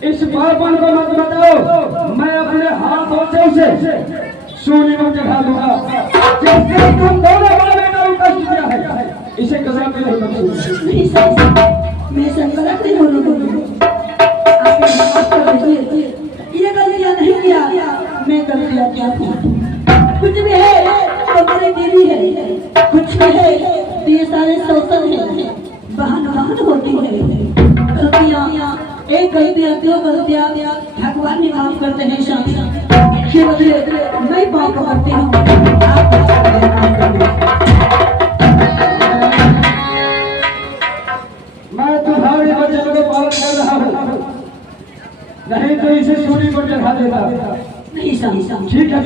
इस पापन को मत बताओ, मैं अपने हाथों से उसे सूली में चढ़ा दूंगा। जिसने तुम दोनों वाले का कष्ट किया है, इसे कभी भी नहीं बख्शूंगा। नहीं सर, मैं शंकरा से बोलूँ आप माफ कर दीजिए, ये गलतियाँ नहीं किया, मैं गलतियाँ क्या थी। कुछ भी है तो मेरी देवी है, कुछ भी है तो ये सारे शोषण है, बहन बहन होती है। गलतियाँ एक गलतियाँ दो गलतियाँ भगवान ने माफ करते हैं शादी के बदले मैं पाप करती हूँ। मैं तुम्हारे वचन को पालन कर रहा हूँ, नहीं तो इसे सूली को चढ़ा देता। नहीं समझा। ठीक है